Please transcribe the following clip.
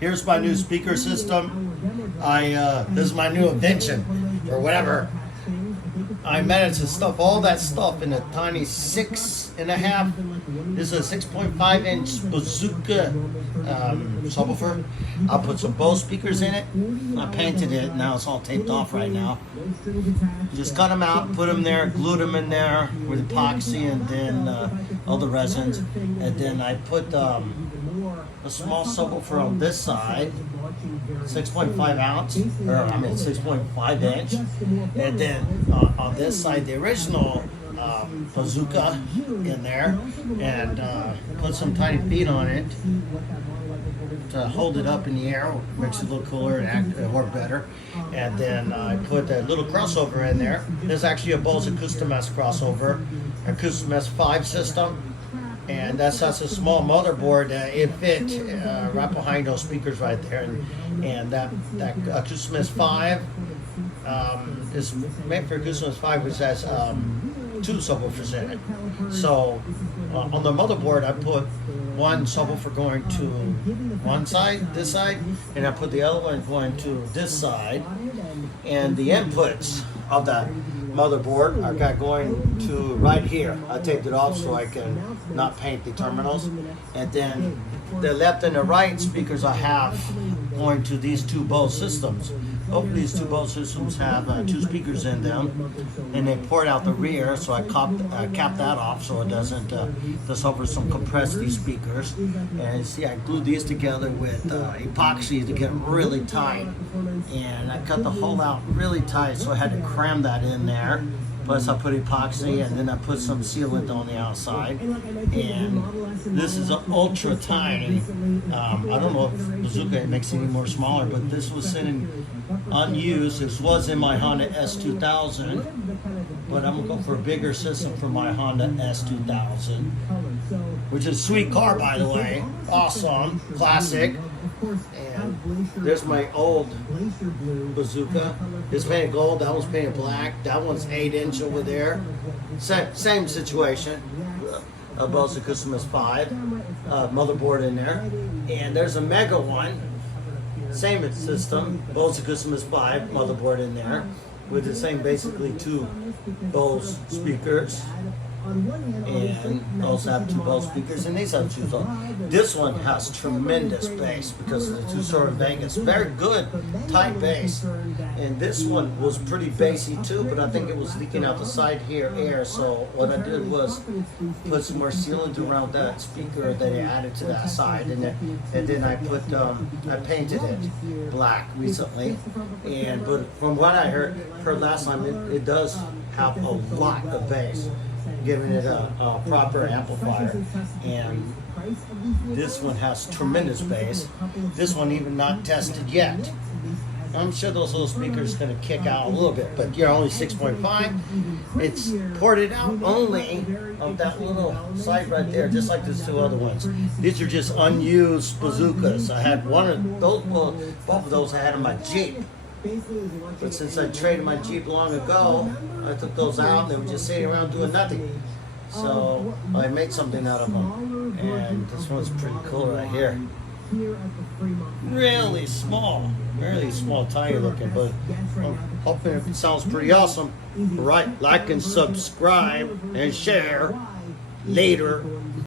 Here's my new speaker system. This is my new invention, or whatever. I managed to stuff all that stuff in a tiny 6.5. This is a 6.5 inch bazooka subwoofer. I'll put some Bose speakers in it. I painted it. Now it's all taped off right now. Just cut them out, put them there, glued them in there with epoxy, and then all the resins. And then I put a small subwoofer on this side, 6.5 ounce, or I mean 6.5 inch, and then on this side the original bazooka in there, and put some tiny feet on it to hold it up in the air, makes it look cooler and work better. And then I put a little crossover in there. There's actually a Bose Acoustimes crossover, Acoustimes 5 system. And that's a small motherboard. It fit right behind those speakers right there. And that Acoustimes 5 is made for Acoustimes 5, which has 2 subwoofers in it. So on the motherboard, I put one subwoofer going to one side, this side, and I put the other one going to this side. And the inputs of that motherboard I got going to right here. I taped it off so I can not paint the terminals. And then the left and the right speakers I have going to these 2 Bose systems. Both of these 2 Bose systems have 2 speakers in them, and they port out the rear, so I capped that off so it doesn't suffer some compressed these speakers. And you see, I glued these together with epoxy to get really tight, and I cut the hole out really tight, so I had to cram that in there. Plus I put epoxy, and then I put some sealant on the outside. And this is an ultra tiny. I don't know if Bazooka makes any more smaller, but this was sitting unused. This was in my Honda S2000, but I'm gonna go for a bigger system for my Honda S2000, which is a sweet car, by the way. Awesome, classic. And there's my old Bazooka. It's painted gold. That one's painted black. That one's 8 inch over there. Same situation. A Bose Acoustimes 5 motherboard in there. And there's a Mega one. Same system. Bose Acoustimes 5 motherboard in there with the same basically 2 Bose speakers. And also have 2 Bose speakers, and these have 2. So this one has tremendous bass because of the 2-story Vegas. Very good, tight bass. And this one was pretty bassy too, but I think it was leaking out the side here air. So what I did was put some more sealant around that speaker that I added to that side, and then I put I painted it black recently. But from what I heard last time, it does have a lot of bass, giving it a proper amplifier. And this one has tremendous bass. This one even not tested yet. I'm sure those little speakers going to kick out a little bit, but you're only 6.5. It's ported out only on that little side right there, just like those 2 other ones. These are just unused bazookas. I had one of those, well, both of those I had in my Jeep. But since I traded my Jeep long ago, I took those out. They were just sitting around doing nothing. So I made something out of them. And this one's pretty cool right here. Really small, tiny looking, but I'm hoping it sounds pretty awesome. Right, like and subscribe and share. Later.